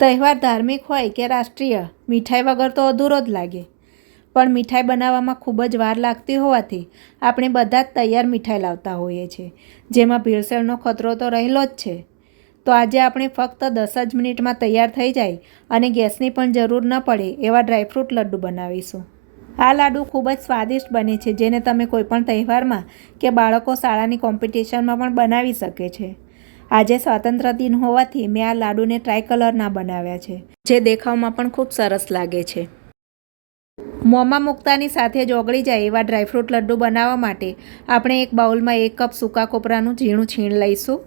તહેવાર ધાર્મિક હોય કે રાષ્ટ્રીય, મીઠાઈ વગર તો અધૂરો જ લાગે. પણ મીઠાઈ બનાવવામાં ખૂબ જ વાર લાગતી હોવાથી આપણે બધા જ તૈયાર મીઠાઈ લાવતા હોઈએ છીએ, જેમાં ભેળસેળનો ખતરો તો રહેલો જ છે. તો આજે આપણે ફક્ત 10 જ મિનિટમાં તૈયાર થઈ જાય અને ગેસની પણ જરૂર ન પડે એવા ડ્રાયફ્રૂટ લડ્ડુ બનાવીશું. આ લાડુ ખૂબ જ સ્વાદિષ્ટ બને છે, જેને તમે કોઈપણ તહેવારમાં કે બાળકો શાળાની કોમ્પિટિશનમાં પણ બનાવી શકે છે. આજે સ્વાતંત્ર્ય દિન હોવાથી મેં આ લાડુને ટ્રાય કલરના બનાવ્યા છે, જે દેખાવમાં પણ ખૂબ સરસ લાગે છે. મોંમાં મૂકતાની સાથે જ ઓગળી જાય એવા ડ્રાયફ્રૂટ લડ્ડુ બનાવવા માટે આપણે એક બાઉલમાં 1 કપ સૂકા કોપરાનું ઝીણું છીણ લઈશું.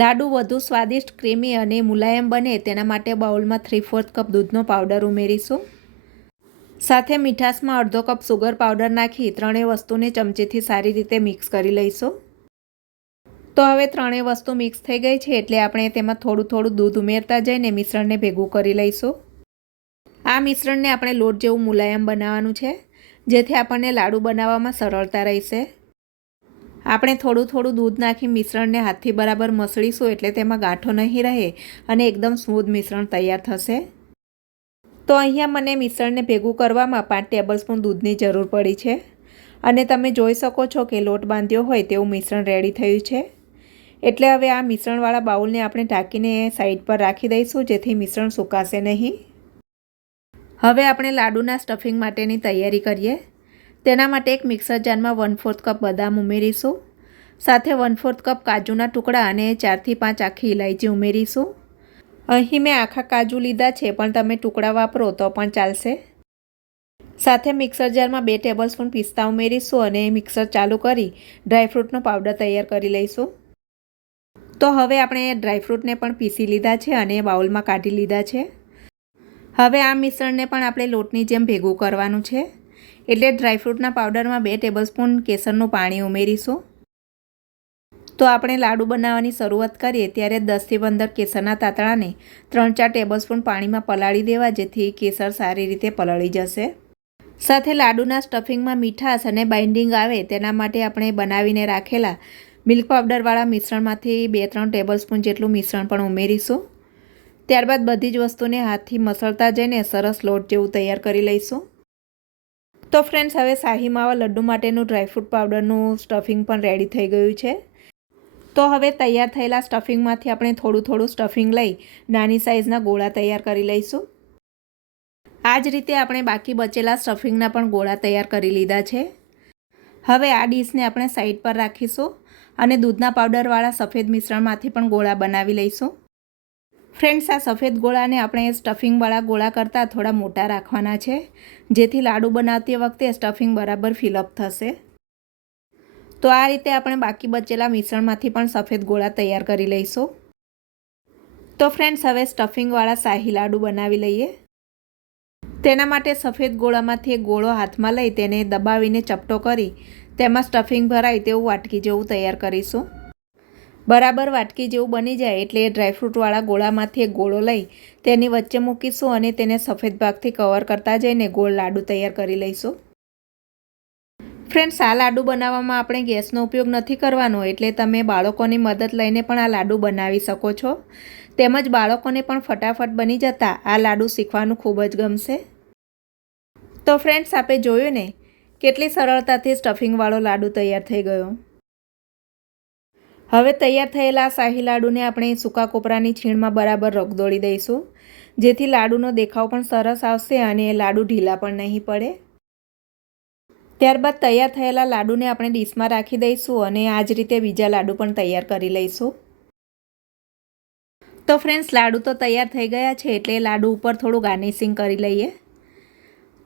લાડુ વધુ સ્વાદિષ્ટ, ક્રીમી અને મુલાયમ બને તેના માટે બાઉલમાં 3/4 કપ દૂધનો પાવડર ઉમેરીશું. સાથે મીઠાશમાં અડધો કપ સુગર પાવડર નાખી ત્રણેય વસ્તુને ચમચીથી સારી રીતે મિક્સ કરી લઈશું. તો હવે ત્રણેય વસ્તુ મિક્સ થઈ ગઈ છે, એટલે આપણે તેમાં થોડું થોડું દૂધ ઉમેરતા જઈને મિશ્રણને ભેગું કરી લઈશું. આ મિશ્રણને આપણે લોટ જેવું મુલાયમ બનાવવાનું છે, જેથી આપણને લાડુ બનાવવામાં સરળતા રહેશે. આપણે થોડું થોડું દૂધ નાખી મિશ્રણને હાથથી બરાબર મસળીશું, એટલે તેમાં ગાંઠો નહીં રહે અને એકદમ સ્મૂધ મિશ્રણ તૈયાર થશે. તો અહીંયા મને મિશ્રણને ભેગું કરવામાં 5 ટેબલસ્પૂન દૂધની જરૂર પડી છે અને તમે જોઈ શકો છો કે લોટ બાંધ્યો હોય તેવું મિશ્રણ રેડી થયું છે. એટલે હવે આ મિશ્રણવાળા બાઉલને આપણે ઢાંકીને સાઈડ પર રાખી દઈશું, જેથી મિશ્રણ સુકાશે નહીં. હવે આપણે લાડુના સ્ટફિંગ માટેની તૈયારી કરીએ. તેના માટે એક મિક્સર જારમાં 1/4 કપ બદામ ઉમેરીશું. સાથે 1/4 કપ કાજુના ટુકડા અને 4 થી 5 આખી ઇલાયચી ઉમેરીશું. અહીં મેં આખા કાજુ લીધા છે, પણ તમે ટુકડા વાપરો તો પણ ચાલશે. સાથે મિક્સર જારમાં 2 ટેબલસ્પૂન પિસ્તા ઉમેરીશું અને મિક્સર ચાલુ કરી ડ્રાયફ્રૂટનો પાવડર તૈયાર કરી લઈશું. તો હવે આપણે ડ્રાયફ્રૂટને પણ પીસી લીધા છે અને બાઉલમાં કાઢી લીધા છે. હવે આ મિશ્રણને પણ આપણે લોટની જેમ ભેગું કરવાનું છે, એટલે ડ્રાયફ્રૂટના પાવડરમાં 2 ટેબલસ્પૂન કેસરનું પાણી ઉમેરીશું. તો આપણે લાડુ બનાવવાની શરૂઆત કરીએ ત્યારે 10 થી 15 કેસરના તાંતણાને 3-4 ટેબલસ્પૂન પાણીમાં પલાળી દેવા, જેથી કેસર સારી રીતે પલળી જશે. સાથે લાડુના સ્ટફિંગમાં મીઠાશ અને બાઇન્ડિંગ આવે તેના માટે આપણે બનાવીને રાખેલા મિલ્ક પાવડરવાળા મિશ્રણમાંથી 2-3 ટેબલસ્પૂન જેટલું મિશ્રણ પણ ઉમેરીશું. ત્યારબાદ બધી જ વસ્તુને હાથથી મસળતા જઈને સરસ લોટ જેવું તૈયાર કરી લઈશું. તો ફ્રેન્ડ્સ, હવે શાહી માવા લડ્ડુ માટેનું ડ્રાયફ્રૂટ પાવડરનું સ્ટફિંગ પણ રેડી થઈ ગયું છે. તો હવે તૈયાર થયેલા સ્ટફિંગમાંથી આપણે થોડું થોડું સ્ટફિંગ લઈ નાની સાઇઝના ગોળા તૈયાર કરી લઈશું. આ જ રીતે આપણે બાકી બચેલા સ્ટફિંગના પણ ગોળા તૈયાર કરી લીધા છે. હવે આ ડીશને આપણે સાઈડ પર રાખીશું અને દૂધના પાવડરવાળા સફેદ મિશ્રણમાંથી પણ ગોળા બનાવી લઈશું. ફ્રેન્ડ્સ, આ સફેદ ગોળાને આપણે સ્ટફિંગવાળા ગોળા કરતાં થોડા મોટા રાખવાના છે, જેથી લાડુ બનાવતી વખતે સ્ટફિંગ બરાબર ફિલઅપ થશે. તો આ રીતે આપણે બાકી બચેલા મિશ્રણમાંથી પણ સફેદ ગોળા તૈયાર કરી લઈશું. તો ફ્રેન્ડ્સ, હવે સ્ટફિંગવાળા શાહી લાડુ બનાવી લઈએ. તેના માટે સફેદ ગોળામાંથી એક ગોળો હાથમાં લઈ તેને દબાવીને ચપટો કરી તેમાં સ્ટફિંગ ભરાય તેવું વાટકી જેવું તૈયાર કરીશું. બરાબર વાટકી જેવું બની જાય એટલે ડ્રાયફ્રૂટવાળા ગોળામાંથી એક ગોળો લઈ તેની વચ્ચે મૂકીશું અને તેને સફેદ ભાગથી કવર કરતા જઈને ગોળ લાડુ તૈયાર કરી લઈશું. ફ્રેન્ડ્સ, આ લાડુ બનાવવામાં આપણે ગેસનો ઉપયોગ નથી કરવાનો, એટલે તમે બાળકોની મદદ લઈને પણ આ લાડુ બનાવી શકો છો. તેમજ બાળકોને પણ ફટાફટ બની જતા આ લાડુ શીખવાનું ખૂબ જ ગમશે. તો ફ્રેન્ડ્સ, આપણે જોયું ને કેટલી સરળતાથી સ્ટફિંગવાળો લાડુ તૈયાર થઈ ગયો. હવે તૈયાર થયેલા શાહી લાડુને આપણે સૂકા કોપરાની છીણમાં બરાબર રગદોળી દઈશું, જેથી લાડુનો દેખાવ પણ સરસ આવશે અને લાડુ ઢીલા પણ નહીં પડે. ત્યારબાદ તૈયાર થયેલા લાડુને આપણે ડીશમાં રાખી દઈશું અને આ જ રીતે બીજા લાડુ પણ તૈયાર કરી લઈશું. તો ફ્રેન્ડ્સ, લાડુ તો તૈયાર થઈ ગયા છે, એટલે લાડુ ઉપર થોડું ગાર્નિશિંગ કરી લઈએ.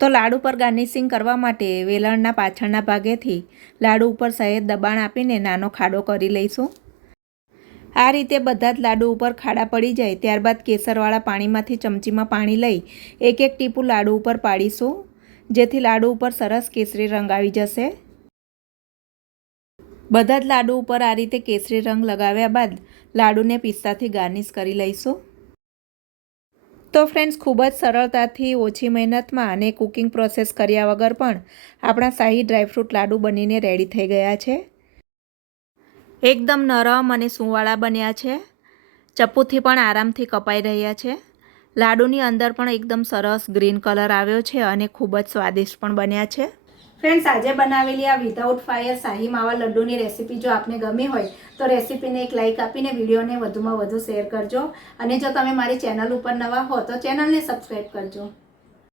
તો લાડુ પર ગાર્નિશિંગ કરવા માટે વેલણના પાછળના ભાગેથી લાડુ ઉપર સહેજ દબાણ આપીને નાનો ખાડો કરી લઈશું. આ રીતે બધા જ લાડુ ઉપર ખાડા પડી જાય ત્યારબાદ કેસરવાળા પાણીમાંથી ચમચીમાં પાણી લઈ એક એક ટીપું લાડુ ઉપર પાડીશું, જેથી લાડુ ઉપર સરસ કેસરી રંગ આવી જશે. બધા જ લાડુ ઉપર આ રીતે કેસરી રંગ લગાવ્યા બાદ લાડુને પિસ્તાથી ગાર્નિશ કરી લઈશું. તો ફ્રેન્ડ્સ, ખૂબ જ સરળતાથી ઓછી મહેનતમાં અને કુકિંગ પ્રોસેસ કર્યા વગર પણ આપણા શાહી ડ્રાયફ્રૂટ લાડુ બનીને રેડી થઈ ગયા છે. એકદમ નરમ અને સુંવાળા બન્યા છે. ચપ્પુથી પણ આરામથી કપાઈ રહ્યા છે. લાડુની અંદર પણ એકદમ સરસ ગ્રીન કલર આવ્યો છે અને ખૂબ જ સ્વાદિષ્ટ પણ બન્યા છે. ફ્રેન્ડ્સ, આજે બનાવેલી આ વિધાઉટ ફાયર શાહી માવા લડ્ડુની રેસીપી જો આપને ગમી હોય તો રેસીપીને એક લાઇક આપીને વિડીયોને વધુમાં વધુ શેર કરજો. અને જો તમે મારી ચેનલ ઉપર નવા હો તો ચેનલને સબસ્ક્રાઈબ કરજો.